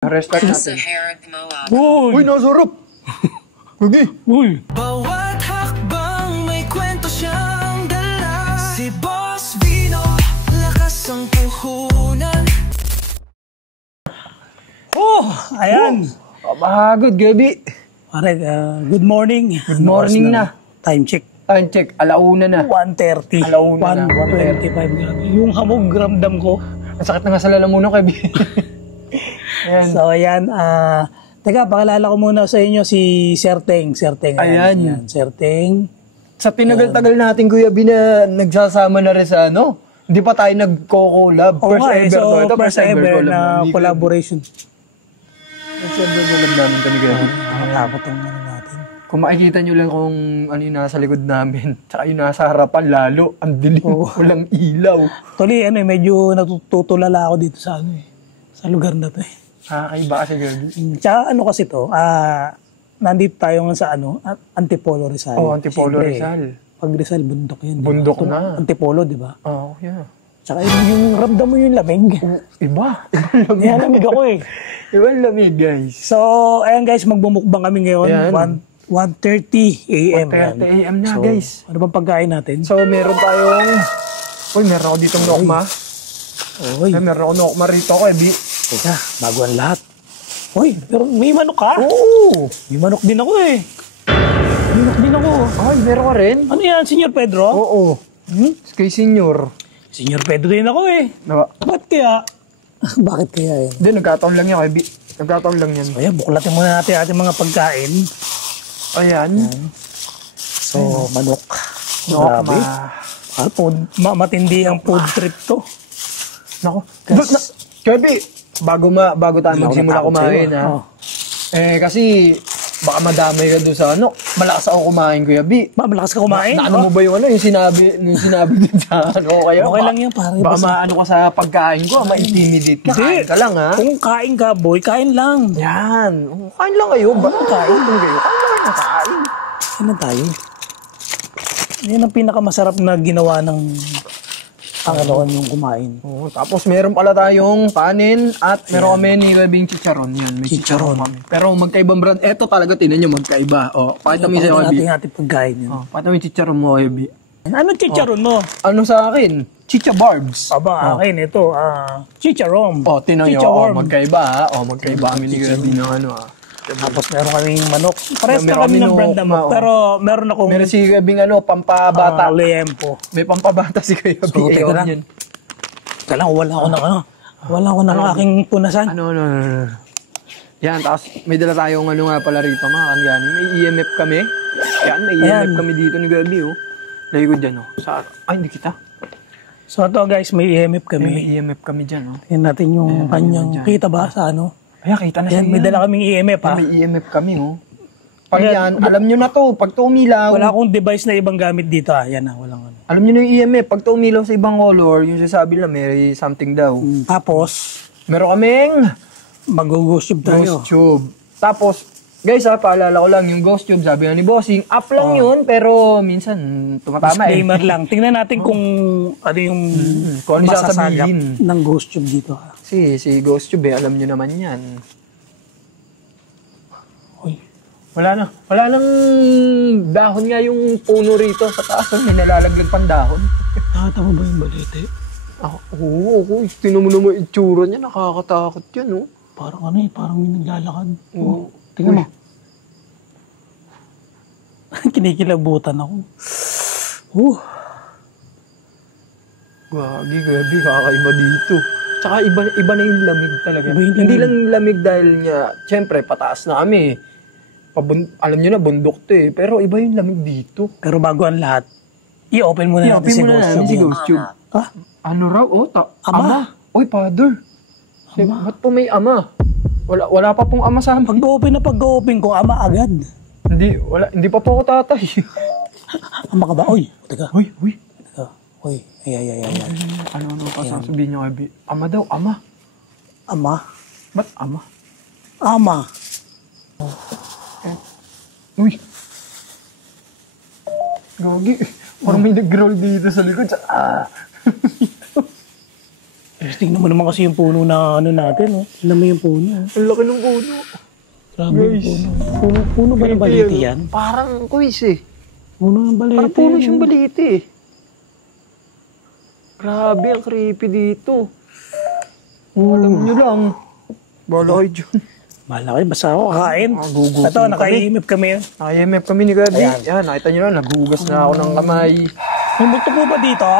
Restart natin. Uy! Uy, nasarap! Ugi! Uy! Bawat hakbang may kwento siyang dala. Si Boss Vino, lakas ang puhunan. Oh! Ayan! Bahagod, gabi. Alright, good morning. Good morning na. Time check. Time check, alauna na. 1:30. Alauna na, 1:25. Grabe. Yung hamog ramdam ko. Ang sakit na nga sa lalamunan, Gabi. Ayan. So, ayan. Teka, pakilala ko muna sa inyo si Sir Teng. Sir Teng. Ayan. Sir Teng. Sa tinagal-tagal natin, Kuya B, na nagsasama na rin sa ano, hindi pa tayo nagko-collab. Oo nga, First ever to. Ito, first ever na collaboration. First ever collab namin kami, Gabi. Nakatakot ang ano natin. Kung makikita nyo lang kung ano yung nasa likod namin, tsaka yung nasa harapan, lalo, ang dilim, walang ilaw. Actually, medyo natutulala ako dito sa sa lugar na to eh. Kakaiba kasi, Gabi. Tsaka ano kasi to, nandito tayo nga sa Antipolo Rizal. Oh, Antipolo Siyempre, Rizal. Pag Rizal, bundok yan. Bundok na. Antipolo, di ba? Oh, yeah. Tsaka yung ramdam mo yung lamig. Iba. Ibang lamig. Yan, lamig ako eh. Ibang lamig, guys. So, ayan guys, magbumukbang kami ngayon. Ayan. 1:30 a.m. 1:30 a.m. na, So, guys. ano bang pagkain natin? So, meron tayong... Uy, meron ako ditong nokma. Uy, Meron ako nokma rito, Gabi. teka, bago ang lahat. Uy, pero may manok ka? Oo. May manok din ako eh. May manok din ako. Ay, meron ka rin? Ano yan, Senyor Pedro? Oo. Kay senior. Senyor Pedro din ako eh. Diba? Bakit kaya? Bakit kaya yan? Hindi, nagkataon lang yan, Gabi. Nagkataon lang yan. Ayan, buklatin muna natin ating mga pagkain. Ayan. So, manok. Grabe. Nokma. Matindi ang food trip to. Nako. Guys. Gabi, bago tayo magsimula kumain, ha? Oh. Kasi, baka madamay ka doon sa ano. Malakas ako kumain, Kuya B. Malakas ka kumain? Ano mo ba yung yung sinabi din sa ano kaya? Okay lang yan, pare. Baka maano ka sa pagkain ko, ma-intimidate ka. Kain ka lang, ha? Kung kain ka, boy, kain lang. Yan. Kain lang kayo. Ba? Kain lang kayo. Kain lang kayo. Kain. Kain lang tayo. Yan ang pinakamasarap na ginawa ng Panginoon yung kumain. Oo, tapos meron pala tayong panin at meron kami ni Webing chicharon. Yan, may chicharon kami. Pero magkaibang brand. Eto talaga, tinan nyo, magkaiba. O, pakita mo sa'yo, Webi. Ating pagkain yun. O, pakita mo yung chicharon mo, Webi. Ano chicharon mo? Ano sa akin? Chicha barbs. Aba, akin ito, chicharon. O, tinan nyo, Chicharon. magkaiba, ha? O, magkaiba kami ni Webi ng ano, ha? Tapos meron kaming manok. Parehas Meron na kami kami ng brand na manok. Pero meron akong Meron si Webing ano, pampabata. liempo. May pampabata si Kuya So, B. teka lang. Yun. Teka lang, wala ako ng Wala ako ng aking punasan. Ano. Yan, tapos may dala tayong ano nga pala rito, mga kangani. May EMF kami. Yan, may EMF kami dito ni Gabi, oh. Lagi ko dyan, oh. Ay, hindi kita. So ito guys, may EMF kami. May EMF kami dyan, oh. Tingnan natin yung kanyang, kita ba sa ano? Ayan, kita na siya. Yan, may dala kaming EMF ha. May EMF kami, oh. Pag yan, alam nyo na to, pag tumilaw. Wala akong device na ibang gamit dito ha. Yan ha, walang ano. Alam nyo na yung EMF, pag tumilaw sa ibang color, yung sasabi lang, may something daw. Tapos, Meron kaming mag-ghost tube tayo. ghost tube. Tapos, guys ha, paalala ko lang, yung ghost tube, sabi nga ni Bossing, up lang yun, pero minsan, tumatama Disclaimer lang. Tingnan natin kung ano yung Kung ano yung masasagap sasabihin. ng ghost tube dito ha. Si ghost tube, alam nyo naman yan. Uy, Wala nang dahon nga yung puno rito sa taas. May nalalaglag pang dahon. nakita mo ba yung balete? Oo. Tinan mo naman itsura niya. Nakakatakot yan, oh. Parang parang may naglalakad. Oo. Tingnan mo. Kinikilabutan ako. Gagi, kakaiba dito. Tsaka iba na yung lamig talaga. Iba yung lamig. Hindi lang lamig dahil nga, syempre, pataas na kami. Alam nyo na, bundok to eh. Pero iba yung lamig dito. Pero bago ang lahat, i-open muna natin si ghost tube. si ghost tube. Ha? Ano raw? Oh, Ama. Oy, father. Ba't po may ama? Wala pa pong ama sa amin. Pag-open ko, ama agad. Hindi pa po ako tatay. Ama ka ba? Uy, teka. Uy. Teka. Uy, ay. Ano pa sasabihin niyo kay Ama daw, ama. Ama? Ba't ama? Ama. Uy. Gagi. Parang may nag-roll dito sa likod. Tingnan mo naman kasi yung puno na ano natin, oh. Tingnan mo yung puno. Ang laki ng puno. Grabe yung Guys. puno. Puno ba ng baliti yan? Parang kuis eh. Puno ng baliti. Parang puno siyang baliti eh. Grabe, ang creepy dito. Alam nyo lang. Bala kayo dyan. Malaki, basta ako kakain. Gugutom Ito, naka-IMF kami. IMF kami ni Gabi. Yan, nakita nyo lang, naghugas na ako ng kamay. May multo po ba dito?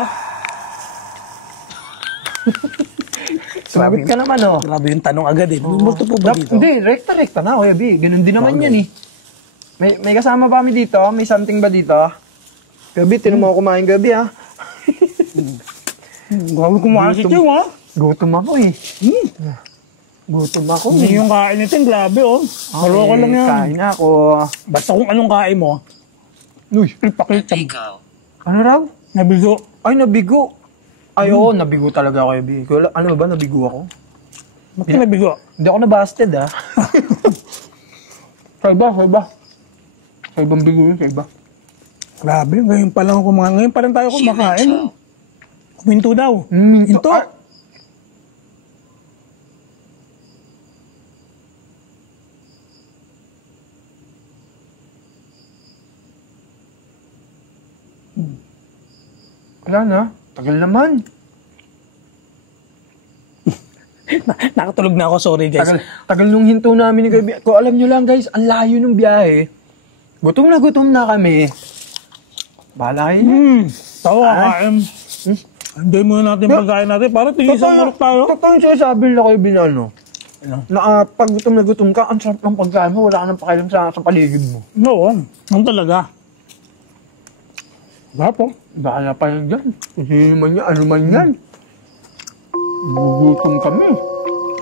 Sumabit ka naman, oh. Grabe yung tanong agad eh. May multo po ba dito? Hindi, rekta-rekta na, Kuya B. Ganun din naman yan eh. May kasama ba kami dito? May something ba dito? Gabi, tinan mo ako kumain gabi, ha? Grabe kumain si Tiyong, ha? Gutom ako eh. Gutom ako Hindi yung kain nito, grabe, oh. Maloko lang yan. Kain na ako. Basta kung anong kain mo, Uy, ipakita mo. ano raw? Nabigo. Ay, nabigo. Ay, oo, nabigo talaga ako, Gabi. Ano ba, nabigo ako? Bakit nabigo? Hindi ako na-busted, ha? Sa iba. Sa ibang bigo yun, sa iba. Grabe, ngayon pa lang kumain. Ngayon pa lang tayo kumakain. Kuminto daw. Hinto. Ah, wala na. Tagal naman. Nakatulog na ako, sorry guys. Tagal nung hinto namin ni Gabi. Kung alam nyo lang guys, ang layo ng biyahe. Gutom na kami. Bahala kayo. Tayo kakain. Enjoy muna natin pagkain natin. Para tigisang marok tayo. Totoo yung sinasabi nila kayo binano. Na pag gutom na gutom ka, ang sarap ng pagkain mo, wala ka nang pakialam sa paligid mo. Oo, ang talaga. Gapo. Bahala pa yan dyan. Kasi man yan, ano man yan. Gutom kami.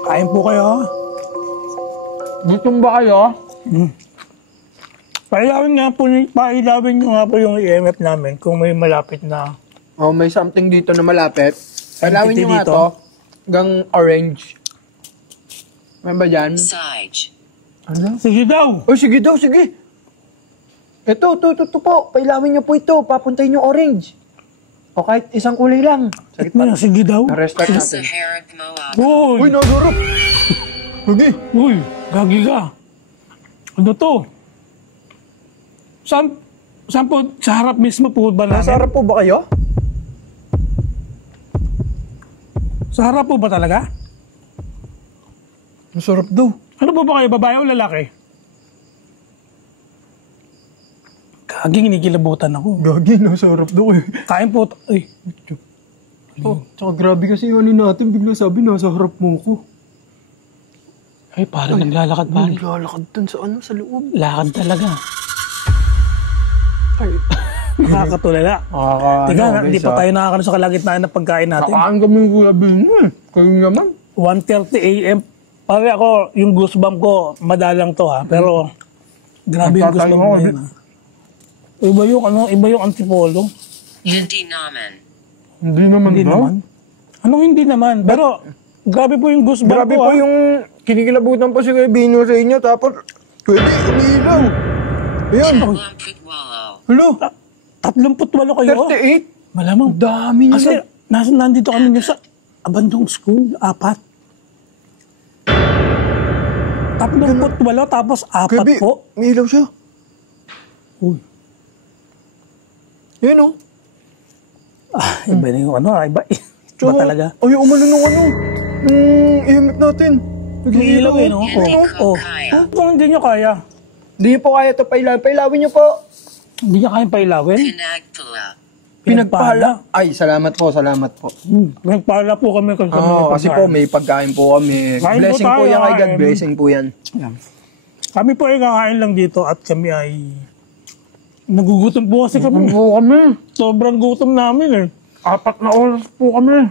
Kain po kayo. Gutom ba kayo? Pailawin nyo nga po yung EMF namin kung may malapit na. Oh, may something dito na malapit. Palawin nyo nga dito. to. Hanggang orange. May ba dyan? Sage. Ano? Sige daw. Oh, sige daw, sige. Ito po. Pailawin nyo po ito. Papuntahin yung orange. O kahit isang kulay lang. Sakit pa. Sige daw. Na-restart natin. Sahara Moab. Uy! Uy, nadarap! Sige. Uy! Gagi ka. Ano to? Saan po? Sa harap mismo po ba namin? Nasa harap po ba kayo? Sa harap po ba talaga? Masarap daw. Ano po ba kayo? Babae o lalaki? Gaging inigilabutan ako. Gagi, nasa harap daw eh. Kain po. Ay. Oh, tsaka grabe kasi yung ano natin, bigla sabi nasa harap mo ko. Ay, parang naglalakad pare. Naglalakad dun sa ano, sa loob. Lakad talaga. Ay, Nakakatulala. Teka, hindi pa tayo nakakano sa kalagitnaan ng pagkain natin. Nakaan kami yung Kuya Bing mo eh. Kayo naman. 1:30 a.m. Pare ako, yung goosebump ko, madalang to ha. Pero, grabe yung goosebump ko ngayon ha. Iba yung antipolo. Hindi naman. Hindi naman Hindi daw. naman. Anong hindi naman? Pero, grabe po yung goosebump Grabe ko po ha. yung kinikilabutan pa si Kuya Bino sa inyo, tapos pwede umilaw. Ayan. Lampit wallow. Hello? 38 kayo. 38? Malamang. Dami nyo. Kasi, nandito kami nyo sa abandong school, 4. 38 tapos 4 Gabi, po. may ilaw siya. Uy. Yan o. Iba na yung iba. Iba talaga. Ay, umano nung ano. Nung EMF natin. May ilaw eh, no? Hindi Oh. ko kaya. Kung hindi nyo kaya, Hindi nyo po kaya ito pailawin. Pailawin nyo po. hindi nyo kaya pailawin. Pinagpala. Pinagpahala. Ay, salamat po. Pinagpala po kami kasi kami may Kasi po pagkain. may pagkain po kami. Kain po Blessing po tayo, yan kay God. kain. Blessing po yan. Yan. Kami po ay kakain lang dito at kami ay nagugutom po kasi kami. Po kami. Sobrang gutom namin eh. 4 na oras po kami.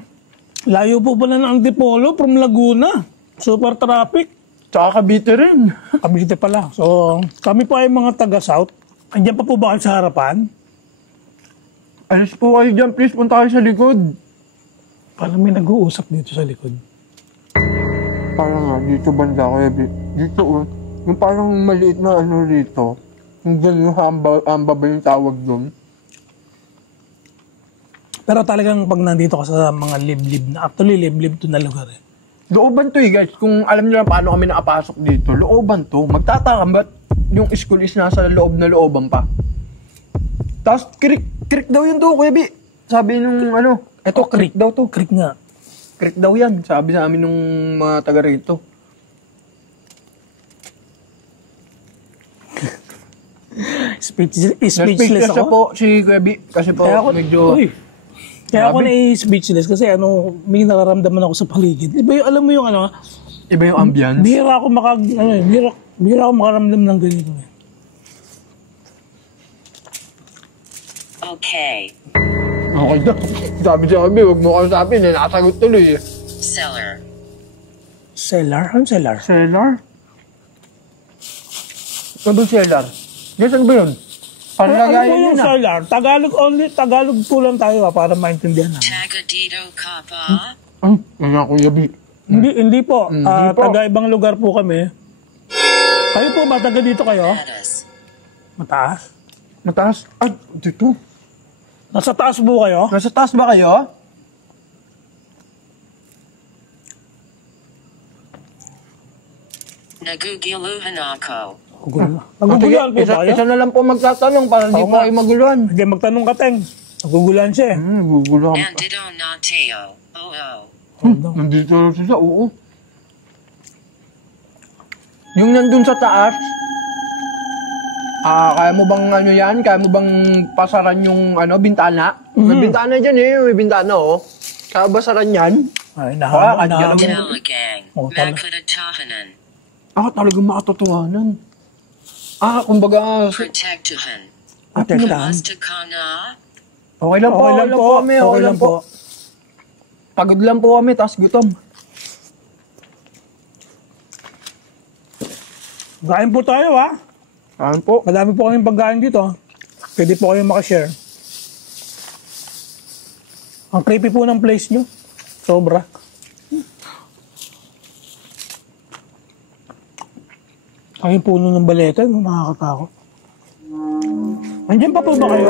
Layo po pala ng Antipolo from Laguna. Super traffic. Tsaka Cavite rin. Cavite pala. So, kami po ay mga taga-South. Andiyan pa po ba kayo sa harapan? Alis po kayo dyan. Please, punta kayo sa likod. Parang may nag-uusap dito sa likod. Parang nga, dito banda kayo. Dito yung parang maliit na ano dito. Yung dyan yung hamba ba yung tawag doon? Pero talagang pag nandito ka sa mga liblib na, actually liblib to na lugar eh. Looban to guys. Kung alam nyo na paano kami nakapasok dito, looban to. Magtataka ba't yung school is nasa loob na looban pa. Tapos, creek daw yun to, Kuya B. Sabi nung eto, creek daw to. Creek nga. Creek daw yan, sabi sa amin nung mga taga rito. Speechless Speechless ako. po si Kuya B. Kasi po medyo... Kaya ako na-speechless kasi may nararamdaman ako sa paligid. Iba yung, alam mo yung Iba yung ambience. bihira ako bihira ako makaramdam ng ganito. Okay. Okay na. Sabi siya kami, huwag mo kausapin. Nasagot tuloy eh. Cellar. Cellar? Ano cellar? Cellar? Ano ba cellar? Guys, ano ba yun? Ano Palagayan yung yun ah. cellar? Tagalog po lang tayo para maintindihan namin. Tagadito Kappa. Yan nga Kuya B. Hindi po. Hindi po. Taga-ibang lugar po kami. Kayo po ba? Taga dito kayo? Lettuce. Mataas? Mataas? Ay, dito. Nasa taas po kayo? Nasa taas ba kayo? Nagugiluhan ako. Naguguluhan po ba kayo? Isa na lang po magtatanong para hindi Oo po nga. kayo maguluhan. Sige, magtanong ka, Teng. Naguguluhan siya eh. Naguguluhan pa. Nandito nateo. Oo. Nandito na sila, oo. Yung nandun sa taas, kaya mo bang yan? Kaya mo bang pasaran yung bintana? May bintana dyan eh, may bintana oh. Kaya ba saran yan? Ay, Kaya Talagang. Oh, tama. Makadatahanan. talagang makatotohanan. Kumbaga, Protektuhan. Protektahan. Mastakana. okay lang po, Okay lang po. kami, okay lang po. Pagod lang po kami, tas gutom. Kain po tayo ha. Saan po? Madami po kaming pagkain dito. Pwede po kayong makashare. Ang creepy po ng place nyo. Sobra. Ang puno ng baleta, nakakatakot. Andiyan pa po ba kayo?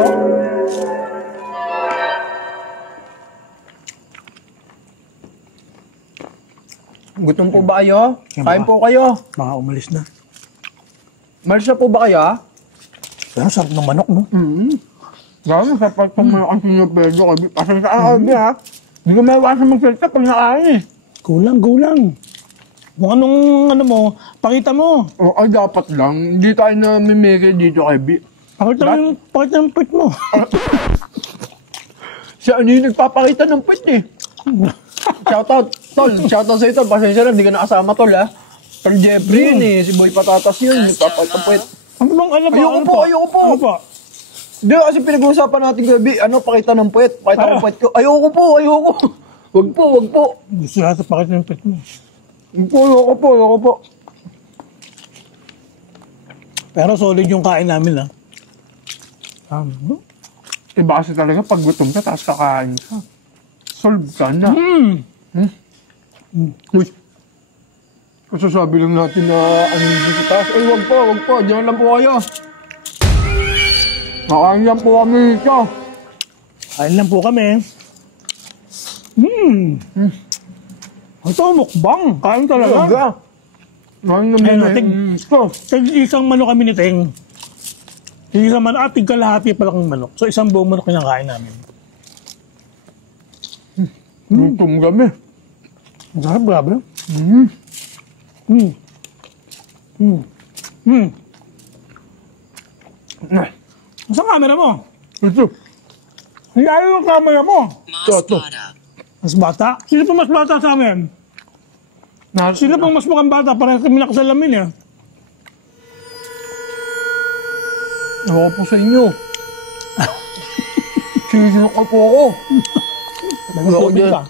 Gutom po ba kayo? Kain po kayo. Mga umalis na. Malis na po ba kayo? Pero sarap ng manok, no? Gano'n sa pagpamalakas niyo Pedro. Pasang saan kami ha? Hindi ko maiwasan magsalita pag nakain eh. Gulang. Kung anong mo, pakita mo. Ay, dapat lang. Hindi tayo na mimigay dito kay B. Pakita yung pit mo. Si yung nagpapakita ng puwit eh. Shoutout, Tol. Shoutout sa'yo, Tol. Pasensya lang, hindi ka nakasama, Tol, ha? Tol Jeffrey yun eh. Si Boy Patatas yun. Nagpapakita ng puwit. Ano bang ano ba? Ayoko po. Ano po? Hindi, kasi pinag-uusapan natin gabi. Pakita ng puwit. Pakita ng puwit ko. Ayoko po. Wag po. Gusto yata pakita yung pit mo. Ayoko po. Pero solid yung kain namin, ha? Iba kasi talaga pag gutom ka, tapos kakain ka. Solve ka na. Uy. Kasasabi lang natin na dito sa taas. Ay, wag po. Diyan lang po kayo. Makain lang po kami dito. Kain lang po kami. Ito, mukbang. Kain talaga. Kain Ayun, naman. isang manok kami ni Teng. Isang manok, ating kalahati pa lang manok. So, isang buong manok kinakain namin. Gutom kami. Ang sarap, grabe. Saan camera mo? Ito. Hilayo yung camera mo. Masbata. Mas bata? Sino pa mas bata sa amin? Sino pang mas mukhang bata? Parang kami nakasalamin eh. Ako po sa inyo. Sisinok ko po ako. Ako dyan.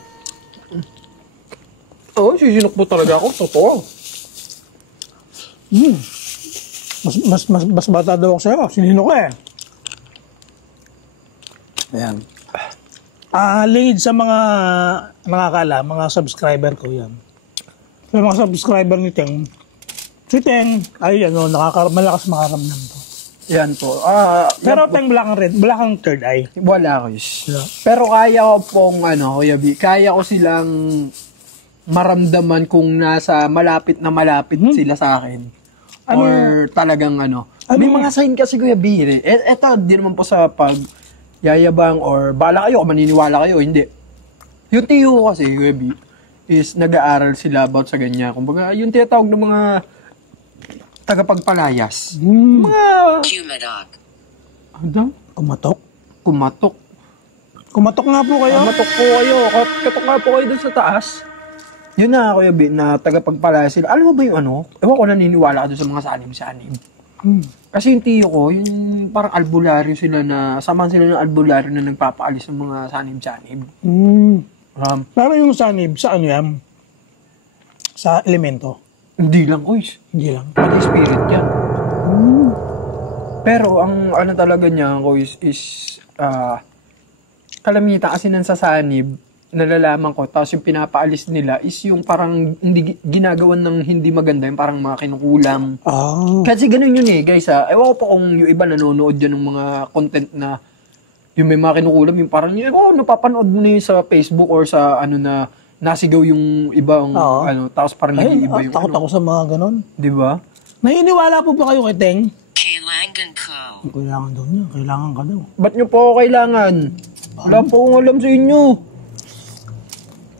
Oo, sisinok po talaga ako. Totoo. Mas bata daw ako sa'yo. Sinino ko eh. Ayan. Lingid sa mga nakakala, mga subscriber ko yan. Sa mga subscriber ni Teng, si Teng ay malakas makaramdam to. Yan po. Pero tayong wala kang third eye. Wala ko is. Yeah. Pero kaya ko pong, Kuya B, kaya ko silang maramdaman kung nasa malapit na malapit sila sa akin. Or talagang may mga sign kasi, Kuya B. Eto, di naman po sa pag yayabang or bala kayo, maniniwala kayo, hindi. Yung tiyo ko kasi, Kuya B, is nag-aaral sila about sa ganyan. Kumbaga, yung tinatawag ng mga tagapagpalayas. Mga... Kumadog. Ano? Kumatok? Kumatok. Kumatok nga po kayo. Kumatok po kayo. Katok nga po kayo dun sa taas. Yun na, Kuya B, na tagapagpalayas sila. Alam mo ba yung Ewan ko, naniniwala ka dun sa mga sanim-sanim. Kasi yung tiyo ko, yung parang albularyo sila na, samahan sila ng albularyo na nagpapaalis ng mga sanim-sanim. Pero yung sanib, sa ano yan? Sa elemento? Hindi lang, Kuys. Hindi lang. Pati spirit yan. Pero ang talaga niya, Kuys, is kalamitan kasi nang sa sanib, nalalaman ko, tapos yung pinapaalis nila is yung parang hindi ginagawan ng hindi maganda, yung parang mga kinukulam. Kasi ganun yun guys. Ewan ko po kung yung iba nanonood dyan ng mga content na yung may mga kinukulam, yung parang napapanood mo na yun sa Facebook or sa na nasigaw yung ibang tapos parang nag-iiba yung takot ako sa mga ganon. Di ba? Naniniwala po ba kayo kay Teng? Kailangan ko. Kailangan daw niya. Kailangan ka daw. Ba't nyo po ako kailangan? Wala po akong alam sa inyo.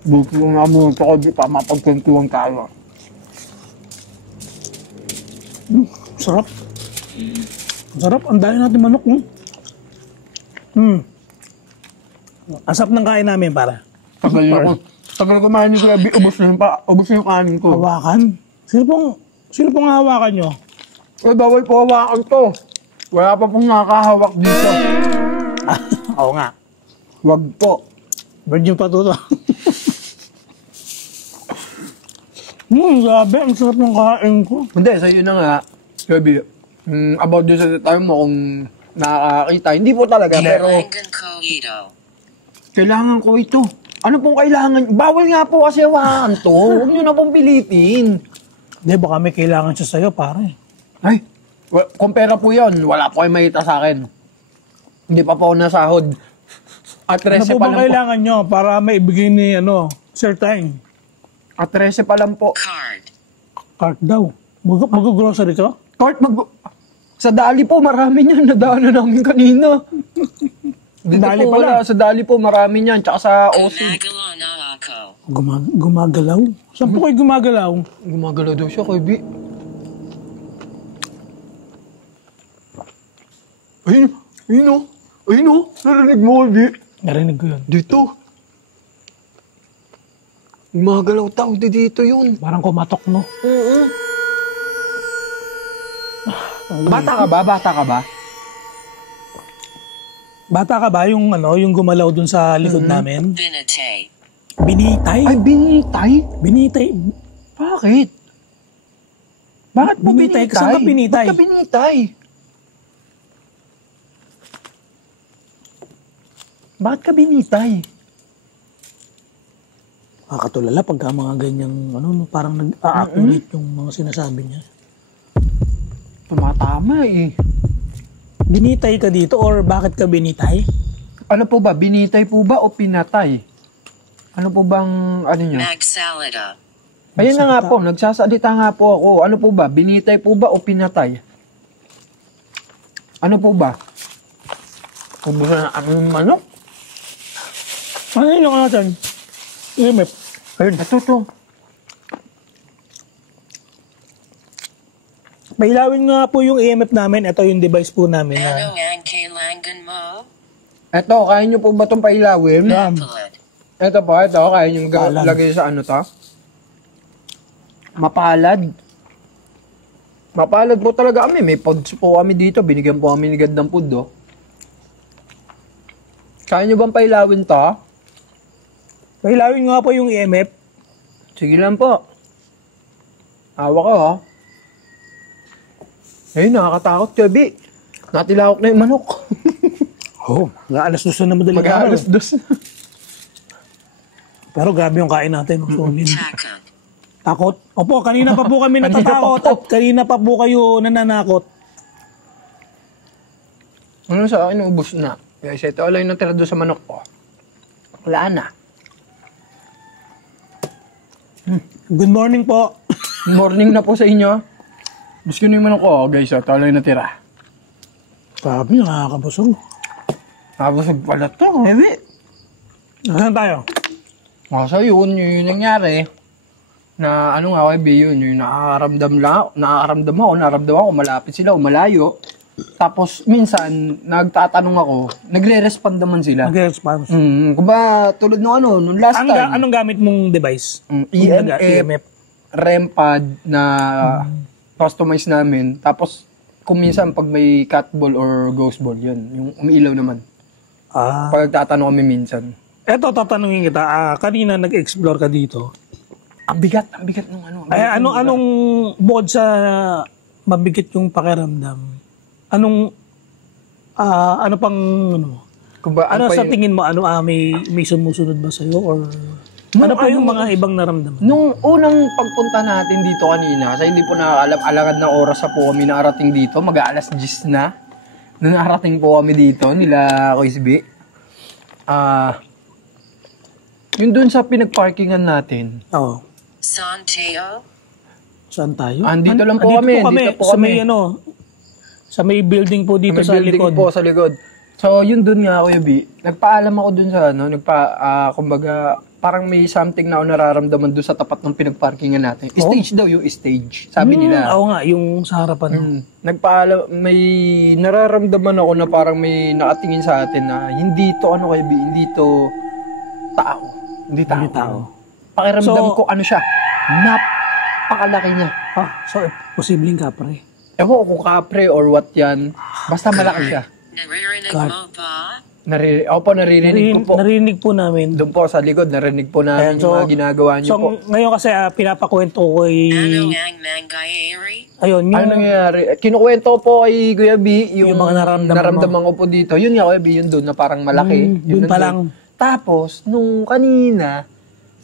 Buti mo nga muna ito kasi pa mapagkwentuhan tayo. Sarap. Sarap. Ang dahil natin manok. Asap ng kain namin para. Tagal kumain ni Grabe, ubos na yung kanin ko. Hawakan? Sino pong hawakan nyo? Bawal po hawakan to. Wala pa pong nakakahawak dito. Oo nga. Wag po. Virgin pa to. Grabe, ang sarap ng kain ko. Hindi, sa'yo na nga, Grabe, about dun sa tayo mo kung nakakita. Hindi po talaga, pero Kailangan ko ito. kailangan ko ito. Ano pong kailangan? Bawal nga po kasi hawakan to. Huwag nyo na pong pilitin. Hindi, baka may kailangan siya sa'yo, pare. Ay, kung pera po yun, wala po kayo makita sa akin. Hindi pa po ako nasahod. At 13 Ano po pa bang lang po. kailangan nyo para maibigay ni, Sir Tang? At 13 pa lang po. Card. Cart daw. Mag-grocery to? Cart, sa Dali po, marami niyan. Nadaanan namin kanina. Dito Dali po, pala. wala. Sa Dali po, marami niyan. Tsaka sa OC. Gumagalaw na ako. Gumagalaw? Saan po kayo gumagalaw? Gumagalaw daw siya, Kuya B. Ayun o. Narinig mo, Kuya B. Narinig ko yun. Dito. Gumagalaw tao. Dito yun. Parang kumatok, no? Bata ka ba? Bata ka ba yung gumalaw dun sa likod namin? Binate. Binitay? Ay, binitay? Binitay? Bakit? Bakit mo Binitay? binitay? Saan ka binitay? Ba't ka binitay? Bakit ka binitay? Nakakatulala pagka mga ganyang, parang nag-a-accurate yung mga sinasabi niya. Tumatama eh. Binitay ka dito or bakit ka binitay? Ano po ba? Binitay po ba o pinatay? Ano po bang niya? Magsalita. Ayun na nga po, nagsasalita nga po ako. Ano po ba? Binitay po ba o pinatay? Ano po ba? Ubus na ang manok? Ano yun yung natin? Imip. Ayun, ito to. Pailawin nga po yung EMF namin. Ito yung device po namin. Ano ang kailangan mo? Ito, kaya nyo po ba itong pailawin? Mapalad. Ito po, kaya nyo Mapalad. lagay sa to? Mapalad. Mapalad po talaga kami. May pods po kami dito. Binigyan po kami ni God ng pod, oh. Kaya nyo bang pailawin to? Pailawin nga po yung EMF. Sige lang po. Hawa ko, ha? Ayun, nakakatakot, Chabi. Natilawak na yung manok. Alas 2 na madaling Mag-aalas araw. dos. Pero grabe yung kain natin. Solid. Takot. Takot? Opo, kanina pa po kami natatakot at kanina pa po kayo nananakot. Ano sa akin, ubus na. Guys, ito lang yung natira doon sa manok ko. Wala na. Good morning po. Morning na po sa inyo. Gusto ko na yung manok ko, guys. Ito lang yung natira. Sabi, nakakabusog. Nabusog pala to, heavy. Saan tayo? So yun yung nangyari. Na ano nga, yun, yung nakaramdam ako, malapit sila o malayo. Tapos minsan, nagtatanong ako, nagre-respond naman sila. Nag-response. Kung ba, tulad nung last time. Anong gamit mong device? EMF, REM-pad na customize namin. Tapos, kung minsan pag may cat ball or ghost ball, yun, yung umiilaw naman. Pag tatanong kami minsan. Eto, tatanungin kita. Kanina nag-explore ka dito. Ang bigat ng ano. Anong bukod sa mabigat yung pakiramdam? Ano pang ano sa tingin mo, may sumusunod ba sa'yo or ano pa yung mga ibang naramdaman? Nung unang pagpunta natin dito kanina, sa hindi po nakakalam, alagad na oras sa po kami nakarating dito, mag-aalas 10 na. Nung nakarating po kami dito, nila Kuis B. Yung dun sa pinag-parkingan natin. Oo. Santeo? Saan tayo? Andito lang po kami. Dito po sa kami. may sa may building po dito sa building likod. po sa likod. So, yun dun nga, Kuya B. Nagpaalam ako dun sa kumbaga, parang may something na ako nararamdaman dun sa tapat ng pinagparkingan natin. Stage daw yung stage. Sabi nila. Oo nga, yung sa harapan. Nagpaalam, may nararamdaman ako na parang may nakatingin sa atin na hindi to Kuya B, hindi to tao. Hindi tao. Pakiramdam ko siya. Napakalaki niya. So, posibleng kapre. Ewan ko kung kapre or what yan. Basta malaki siya. Naririnig mo ba? Naririnig ko po. Narinig po namin. Doon po sa likod, narinig po namin yung mga ginagawa niyo po. So, ngayon kasi pinapakwento ko Ano ang mangayari? Ayun, yung... Ano nangyari? Kinukwento ko po kay Kuya B, yung mga naramdaman ko po dito. Yun nga, Kuya B, yun doon na parang malaki. Yun pa lang. Tapos, nung kanina,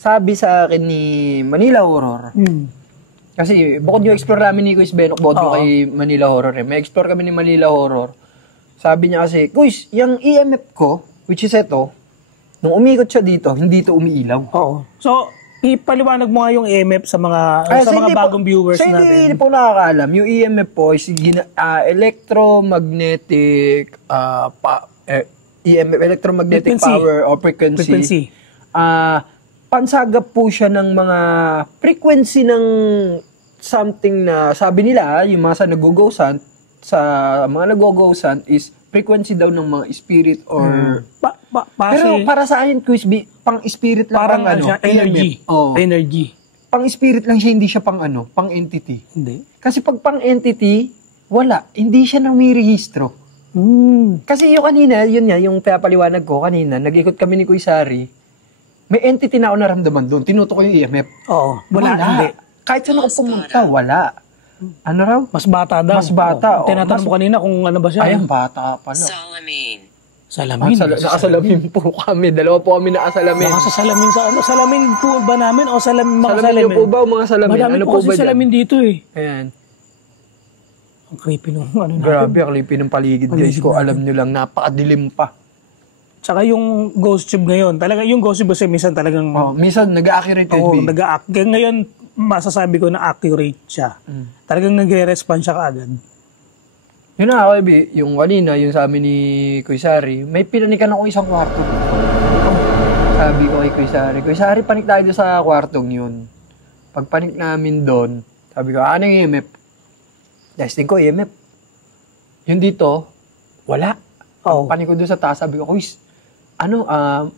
sabi sa akin ni Manila Horror, kasi bukod yung explore namin ni Kuis Benok, bukod yung kay Manila Horror may explore kami ni Manila Horror. Sabi niya kasi, Kuis, yung EMF ko, which is ito, nung umikot siya dito, hindi ito umiilaw. Oo. So, ipaliwanag mo nga yung EMF sa mga bagong viewers natin. Hindi po nakakaalam. Yung EMF po is electromagnetic EMF, electromagnetic power or frequency. Pansagap po siya ng mga frequency ng something na sabi nila, yung mga sa nag-go-ghost is frequency daw ng mga spirit or... Pero para sa akin, Quiz B, pang-spirit lang. Parang energy. Energy. Pang-spirit lang siya, hindi siya pang-entity. Hindi. Kasi pag pang-entity, wala. Hindi siya namirehistro. Kasi yung kanina, yun nga, yung pinapaliwanag ko kanina, nag-ikot kami ni Kuy Sari, may entity na ako naramdaman doon. Tinuto ko yung EMF. Oo. Wala. Hindi. Kahit saan ako pumunta, wala. Ano raw? Mas bata daw. Mas bata. Tinatanong mo kanina kung ano ba siya. Ay, ang bata pala. Salamin. Nakasalamin po kami. Dalawa po kami nakasalamin. Nakasalamin sa ano? Salamin po ba namin o salamin? Salamin po ba o mga salamin? Marami ano po kasi salamin dito eh. Ayan. Ang creepy nung ano natin. Grabe, ang creepy ng paligid guys ko. Alam nyo lang, napakadilim pa. Tsaka yung ghost tube ngayon, talaga yung ghost tube kasi minsan talagang... minsan nag-accurate yun. Ngayon, masasabi ko na accurate siya. Talagang nagre-respond siya kaagad. Yun na ako, yung kanina, yung sa amin ni Kuy Sari, may pinanikan ako isang kwarto. Sabi ko kay Kuy Sari, panik tayo sa kwartong yun. Pag panik namin doon, sabi ko, ano yung EMF? Testing ko, EMF. Yun dito, wala. Panik ko doon sa taas, sabi ko, Kuy,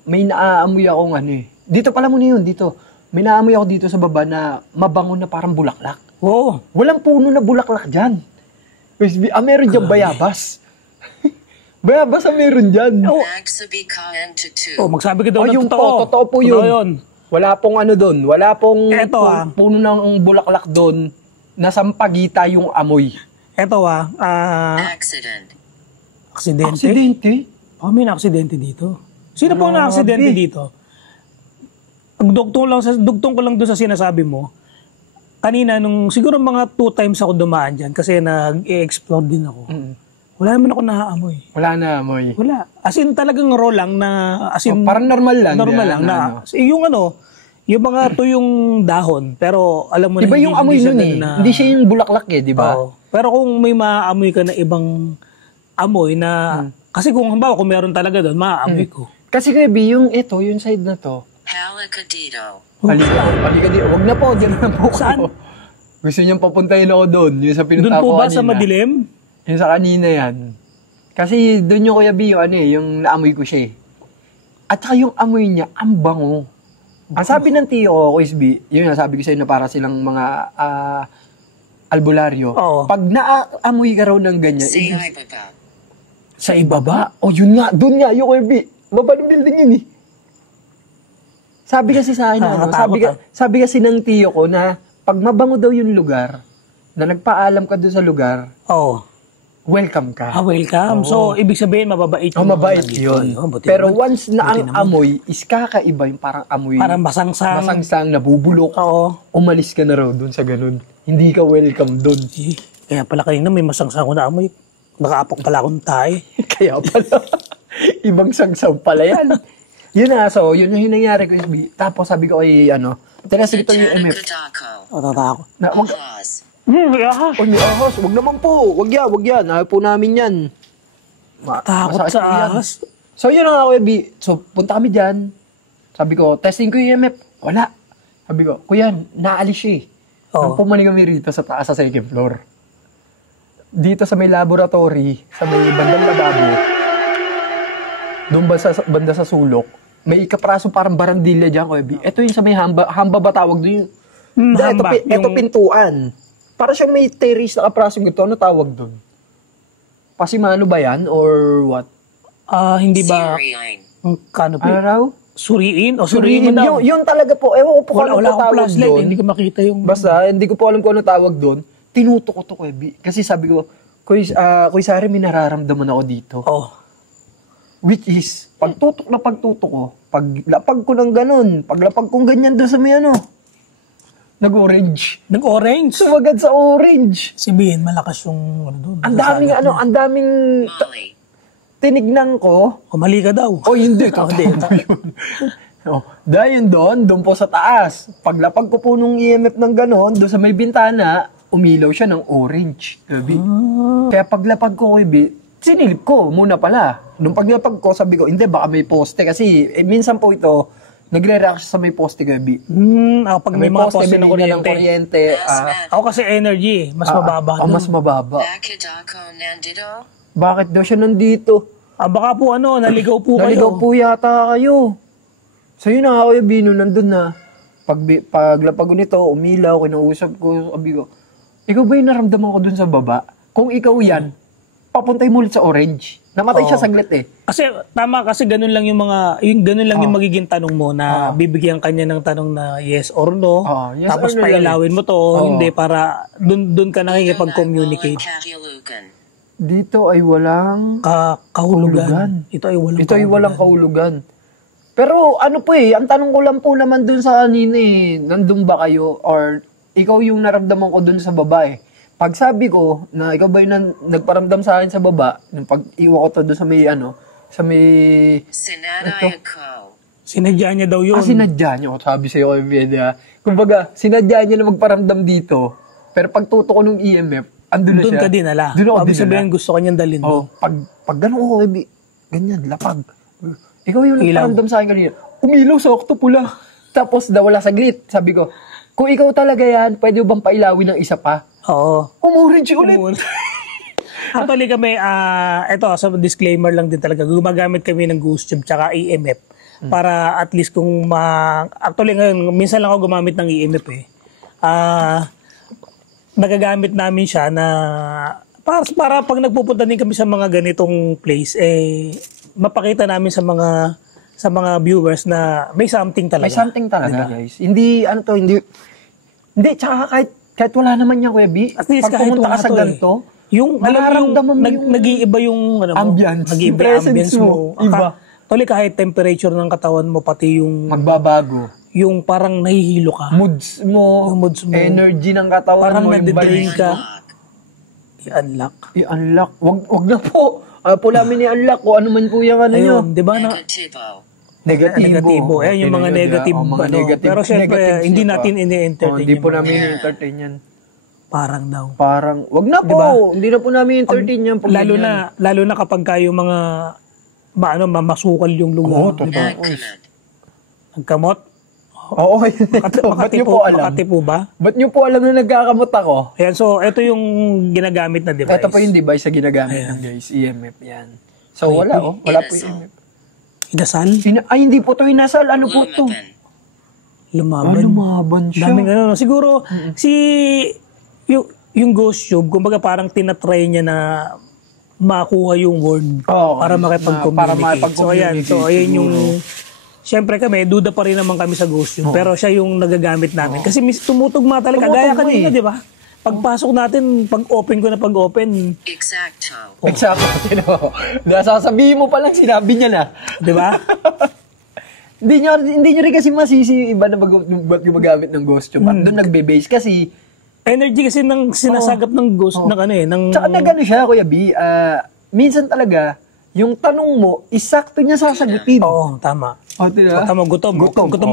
may naaamoy akong dito pala muna yun, dito. May naamoy ako dito sa baba na mabango na parang bulaklak. Oo. Walang puno na bulaklak dyan. Meron dyan bayabas. Bayabas meron dyan. Magsabi ka daw ng yung totoo. Totoo po yun. Wala pong doon. Wala pong puno ng bulaklak doon. Nasampagita yung amoy. Eto Aksidente? May na-aksidente dito. Sino po ang na-aksidente dito? Dugtong ko lang doon sa sinasabi mo. Kanina, siguro mga 2 times ako dumaan dyan kasi nag-e-explore din ako. Wala naman ako naaamoy. Wala na amoy. Wala. As in talagang raw lang na, as in, Parang normal lang. normal lang na, yung yung mga tuyong dahon, pero alam mo na, Iba yung amoy siya nun ganun na- Hindi siya yung bulaklak di ba? Oo. Pero kung may maaamoy ka na ibang amoy na, kasi kung halimbawa, kung meron talaga doon, maaamoy ko. Kasi Kuya B, yung side na to, Halika dito. halika di. Wag na po, dyan na po. Saan? Gusto niyang papuntahin ako doon. Yung sa pinunta Doon po ko ba kanina. sa madilim? Yung sa kanina yan. Kasi doon yung Kuya B, yung naamoy ko siya eh. At saka yung amoy niya, ang bango. Ang sabi ng tiyo ko, Kuya B, yun nga sabi ko sa'yo na para silang mga albularyo. Oo. Pag naamoy ka raw ng ganyan, Say ibig- hi, Baba. sa ibaba? O yun nga, doon nga, yung Kuya B. Baba ng building yun eh. Sabi kasi sa akin, Nakakatakot, sabi kasi ng tiyo ko na pag mabango daw yung lugar, na nagpaalam ka doon sa lugar, Oo. welcome ka. Welcome. So, ibig sabihin, mababait Oh, yung mabait mga nandito. yun. Oh, buti Pero naman. once na ang amoy is kakaiba, yung parang amoy, Parang masangsang. masangsang, nabubulok, Oo. umalis ka na raw doon sa ganun. Hindi ka welcome doon. Kaya pala kanina may masangsang ko na amoy. Nakaapok pala akong tayo. Kaya pala, ibang sangsaw pala yan. Yun na, so, yun yung nangyari ko, SB. Tapos sabi ko ay, tinas ito yung MF. Tatanakadako. Natatakot. Na, wag, Pause. Ahas. oh, may ahas, wag naman po, wag yan, ayaw po namin yan. Takot Masakit sa po yan. ahas. So, yun na nga, Kuya B. So, punta kami dyan. Sabi ko, testing ko yung EMF. Wala. Sabi ko, Kuya, naalis siya eh. Nung pumali kami rito sa taas sa second floor. Dito sa may laboratory, sa may bandang lababo, doon banda sa sulok, may ikapraso parang barandilya dyan, Kuya B. Ito yung sa may hamba ba tawag doon? Hamba, Ito pintuan. Para siyang may terrace na kapraso ito. Ano tawag doon? Pasimano ba yan? Or what? Hindi ba, Syrian. kano Ano pa? raw? Suriin? O suriin mo Suriin. daw? Yun talaga po. Ewan ko po kung Wala ano akong tawag flashlight. doon. Hindi ko makita yung... Basta, hindi ko po alam kung ano tawag doon. Tinutok ko to, Kuya B. Kasi sabi ko, Kuya Sari, may nararamdaman ako dito. Oh. Which is, pagtutok ko, paglapag ko ng ganun, paglapag kong ganyan doon sa may nag-orange. Nag-orange. Sumagad sa orange. Sabihin, malakas yung... doon. Ang daming Molly. tinignan ko. O, mali ka daw. Oh, hindi. Totoo yun. Dahil doon po sa taas. Paglapag ko po nung EMF ng ganon, doon sa may bintana, umilaw siya ng orange. Gabi. Kaya paglapag ko, sinilip ko muna pala. Nung paglapag ko, sabi ko, hindi, baka may poste. Kasi minsan po ito, nagre-react siya sa may poste, Gabi. Pag may mga poste ng binigyan kuryente. kuryente. Ako kasi energy, mas mababa. doon. Mas mababa. Bakit nandito? Bakit daw siya nandito? Baka po naligaw po kayo. Naligaw po yata kayo. So yun na ako yung Bino, nandun na. Paglapag ko nito, umilaw, kinausap ko, sabi ko, ikaw ba yung naramdaman ko dun sa baba? Kung ikaw yan, papuntay mo ulit sa orange. Namatay siya saglit eh. Kasi tama, kasi ganun lang yung yung magiging tanong mo na bibigyan kanya ng tanong na yes or no. Yes Tapos or no pailawin mo to, hindi para dun ka nakikipag-communicate. Kahulugan. Dito ay walang Kahulugan. Ito ay walang kahulugan. Pero ano po ang tanong ko lang po naman dun sa kanina nandun ba kayo or ikaw yung naramdaman ko dun sa baba Pag sabi ko na ikaw ba yung nagparamdam sa akin sa baba, nung pag-iwa ko to dun sa may sa may... Sinanay ko. Sinadya niya daw yun. Sinadya niyo, sabi sa'yo kay Media. Kumbaga, sinadya niya na magparamdam dito, pero pag tuto ko nung EMF, andun na siya. Doon ka dinala. Doon ako Ibig sabihin, gusto kanyang dalhin mo. Pag gano'n ko, ganyan, lapag. Ikaw yung nagparamdam sa akin kanina. Umilaw sa okto pula. Tapos wala sa grit. Sabi ko, kung ikaw talaga yan, pwede bang pailawin ng isa pa? Oo. Orange ulit. Actually kami, ito, sa disclaimer lang din talaga, gumagamit kami ng Ghost Tube tsaka EMF para at least kung actually ngayon, minsan lang ako gumamit ng EMF nagagamit namin siya na para pag nagpupunta din kami sa mga ganitong place, mapakita namin sa mga viewers na may something talaga. May something talaga, guys. Hindi, tsaka kahit wala naman niya, Kuya B. At least pag kahit pumunta wala ka sa to ganito, yung nararamdaman mo yung nag-iiba yung ambience. nag-iiba Yung yung ambience mo. Iba. Actually, kahit temperature ng katawan mo, pati yung magbabago. yung parang nahihilo ka. Moods mo, Yung moods mo. energy ng katawan Parang mo, yung nade-drain vibes ka. mo. I-unlock. I-unlock. Wag na po. Po namin i-unlock ko ano man po yung ano nyo. Ayun, di ba na? Negativo. Negatibo. Ayan yung mga negative. Mga ano. negative. Pero syempre, negatives hindi pa. natin ini-entertain. Hindi yung po mga- namin i-entertain yan. Parang daw. Parang, wag na po. Diba? Hindi na po namin i-entertain yan. Pag ganyan. Lalo na kapag kayo mga mamasukal yung lugar. Oo, di ba? Agcamed. Ang kamot. Oo, yun ito. Ba't nyo po alam? Makati po ba? Ba't nyo po alam na nagkakamot ako? Ayan, so ito yung ginagamit na device. Ito po yung device na ginagamit ng guys. EMF yan. So wala oh. Wala po yung EMF. Inasal? Ay, hindi po to inasal. Ano po to? Lumaban. Lumaban siya. Daming ano. Siguro, yung ghost tube, kumbaga parang tinatry niya na makuha yung word Oo, para makipag-communicate. para So ayan, ayan yung... Siyempre kami, duda pa rin naman kami sa ghost tube. Pero siya yung nagagamit namin. Kasi tumutugma talaga. Gaya kanina, di ba? Pagpasok natin, pag-open ko na pag-open, Exacto. Exacto. Nasasabihin mo pa lang, sinabi niya na. di ba? Hindi nyo rin kasi masisi iba na ba't gumagamit ng ghost tube. At doon nagbe-base kasi. Energy kasi ng sinasagap ng ghost, ng ano eh, ng... Tsaka na gano'n siya, Kuya B. Minsan talaga, yung tanong mo, isakto niya sasagutin. Oo, tama. O, diba? Tama, gutom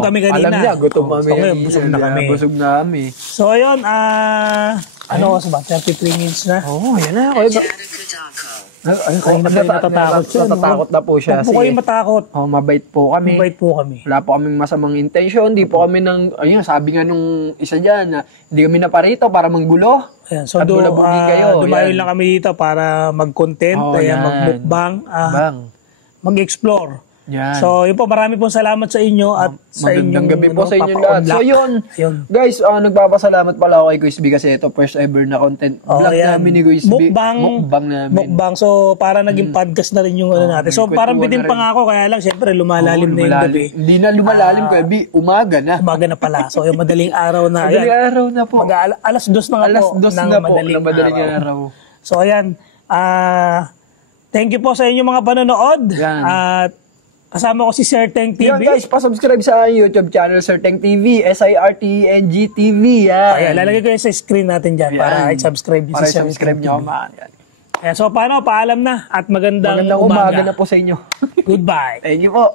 kami kanina. Alam niya, gutom kami. So, ngayon, busog na kami. Busog na kami. So, ayun, ano oras ba? 33 minutes na. Oo, yan na. Kuya B. Jadakadako. Kanina pa yung natatakot siya. Natatakot na po siya. Huwag po kayo matakot. Mabait po kami. Mabait po kami. Wala po kaming masamang intention. Di po kami ayun, sabi nga nung isa dyan na hindi kami naparito para manggulo. Ayan, so At bulabugin kayo. dumayo Yan. lang kami dito para mag-content, Yan. mag-mukbang, Bang. mag-explore. Yan. So, yun po, marami pong salamat sa inyo at sa inyong Magandang gabi po sa inyo lahat. So yun, Ayun. guys, nagpapasalamat pala ako kay Kuis B kasi ito first ever na content vlog ayan. namin ni Kuis B. Mukbang namin. Mukbang. So, para naging podcast na rin yung ano natin. So, parang bitin pa nga ako, kaya lang, syempre, lumalalim na yung gabi. Hindi na lumalalim, Kuya B. Umaga na. Umaga na pala. So, yung madaling araw na. Madaling ayan. araw na po. Alas 2 na nga Alas po. 2 ng na po ng madaling araw. So, ayan. Thank you po sa inyong mga panonood. Yan. At kasama ko si Sir Teng TV. Yan guys, pa-subscribe sa YouTube channel Sir Teng TV, SIRTENG TV. Yan. Ayan, lalagay ko yung sa screen natin dyan para Yan. i-subscribe nyo Para si Sir i-subscribe Teng nyo. TV. Yan. Ayan, so, paano? Paalam na at magandang Magandang umaga na po sa inyo. Goodbye. Thank you po.